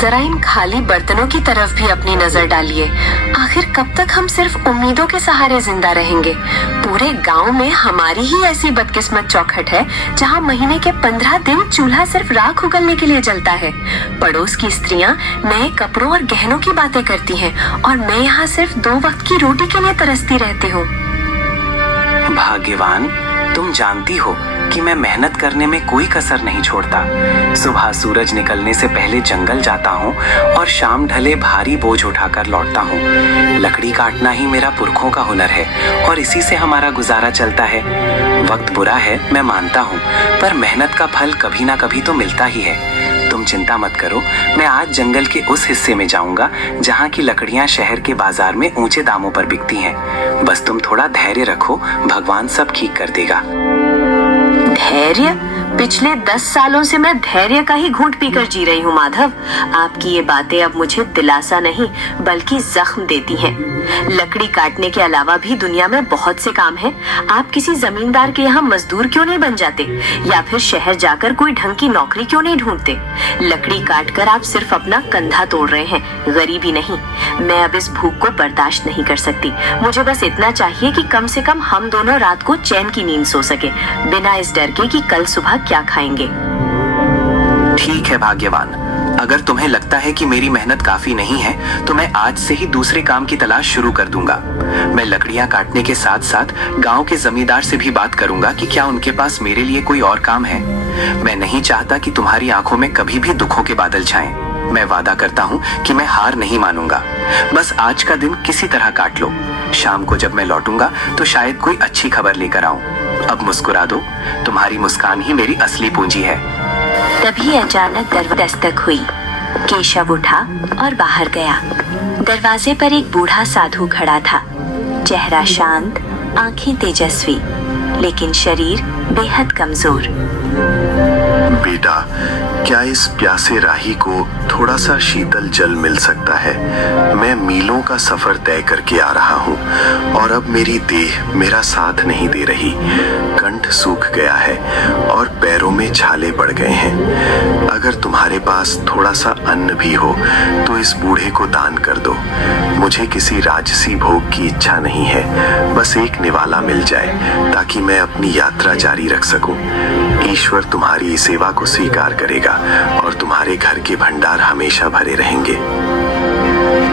जरा इन खाली बर्तनों की तरफ भी अपनी नजर डालिए। आखिर कब तक हम सिर्फ उम्मीदों के सहारे जिंदा रहेंगे? पूरे गांव में हमारी ही ऐसी बदकिस्मत चौखट है जहां महीने के 15 दिन चूल्हा सिर्फ राख उगलने के लिए जलता है। पड़ोस की स्त्रियां नए कपड़ों और गहनों की बातें करती हैं और मैं यहाँ सिर्फ 2 वक्त की रोटी के लिए तरसती रहती हूँ। भाग्यवान, तुम जानती हो कि मैं मेहनत करने में कोई कसर नहीं छोड़ता। सुबह सूरज निकलने से पहले जंगल जाता हूँ और शाम ढले भारी बोझ उठाकर लौटता हूँ। लकड़ी काटना ही मेरा पुरखों का हुनर है और इसी से हमारा गुजारा चलता है। वक्त बुरा है, मैं मानता हूँ, पर मेहनत का फल कभी ना कभी तो मिलता ही है। तुम चिंता मत करो, मैं आज जंगल के उस हिस्से में जाऊंगा जहाँ की लकड़ियाँ शहर के बाजार में ऊंचे दामों पर बिकती हैं। बस तुम थोड़ा धैर्य रखो, भगवान सब ठीक कर देगा। धैर्य? पिछले 10 सालों से मैं धैर्य का ही घूंट पीकर जी रही हूँ माधव। आपकी ये बातें अब मुझे दिलासा नहीं बल्कि जख्म देती हैं। लकड़ी काटने के अलावा भी दुनिया में बहुत से काम हैं। आप किसी जमींदार के यहाँ मजदूर क्यों नहीं बन जाते, या फिर शहर जाकर कोई ढंग की नौकरी क्यों नहीं ढूंढते? लकड़ी काटकर आप सिर्फ अपना कंधा तोड़ रहे हैं, गरीबी नहीं। मैं अब इस भूख को बर्दाश्त नहीं कर सकती। मुझे बस इतना चाहिए कि कम से कम हम दोनों रात को चैन की नींद सो सके, बिना इस डर के कि कल सुबह क्या खाएंगे। ठीक है भाग्यवान, अगर तुम्हें लगता है कि मेरी मेहनत काफी नहीं है तो मैं आज से ही दूसरे काम की तलाश शुरू कर दूंगा। मैं लकड़ियां काटने के साथ साथ गांव के जमींदार से भी बात करूंगा कि क्या उनके पास मेरे लिए कोई और काम है। मैं नहीं चाहता कि तुम्हारी आंखों में कभी भी दुखों के बादल छाएं। मैं वादा करता हूँ कि मैं हार नहीं मानूंगा। बस आज का दिन किसी तरह काट लो। शाम को जब मैं लौटूंगा तो शायद कोई अच्छी खबर लेकर आऊं। अब मुस्कुरा दो, तुम्हारी मुस्कान ही मेरी असली पूंजी है। तभी अचानक दरवाजा दस्तक हुई। केशव उठा और बाहर गया। दरवाजे पर एक बूढ़ा साधु खड़ा था। चेहरा शांत, आंखें तेजस्वी, लेकिन शरीर बेहद कमजोर। बेटा, क्या इस प्यासे राही को थोड़ा सा शीतल जल मिल सकता है? मैं मीलों का सफर तय करके आ रहा हूँ और अब मेरी देह मेरा साथ नहीं दे रही। कंठ सूख गया है और पैरों में छाले पड़ गए हैं। अगर तुम्हारे पास थोड़ा सा अन्न भी हो तो इस बूढ़े को दान कर दो। मुझे किसी राजसी भोग की इच्छा नहीं है, बस एक निवाला मिल जाए ताकि मैं अपनी यात्रा जारी रख सकूं। ईश्वर तुम्हारी सेवा को स्वीकार करेगा और तुम्हारे घर के भंडार हमेशा भरे रहेंगे।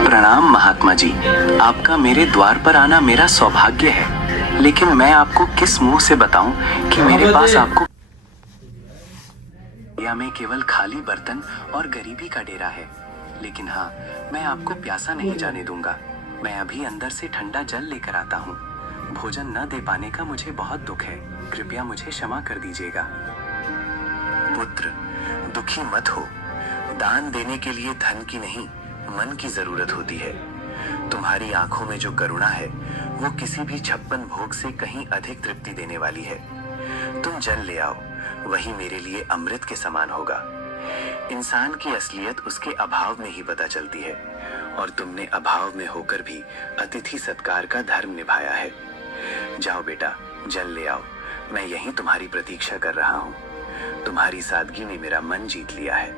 प्रणाम महात्मा जी, आपका मेरे द्वार पर आना मेरा सौभाग्य है, लेकिन मैं आपको किस मुंह से बताऊं कि मेरे पास आपको में केवल खाली बर्तन और गरीबी का डेरा है। लेकिन हाँ, मैं आपको प्यासा नहीं जाने दूंगा। मैं अभी अंदर से ठंडा जल लेकर आता हूँ। भोजन न दे पाने का मुझे बहुत दुख है, कृपया मुझे क्षमा कर दीजिएगा। पुत्र, दुखी मत हो। दान देने के लिए धन की नहीं, मन की जरूरत होती है। तुम्हारी आंखों में जो करुणा है वो किसी भी 56 भोग से कहीं अधिक तृप्ति देने वाली है। तुम जल ले आओ, वही मेरे लिए अमृत के समान होगा। इंसान की असलियत उसके अभाव में ही पता चलती है और तुमने अभाव में होकर भी अतिथि सत्कार का धर्म निभाया है। जाओ बेटा, जल ले आओ। मैं यहीं तुम्हारी प्रतीक्षा कर रहा हूँ। तुम्हारी सादगी ने मेरा मन जीत लिया है।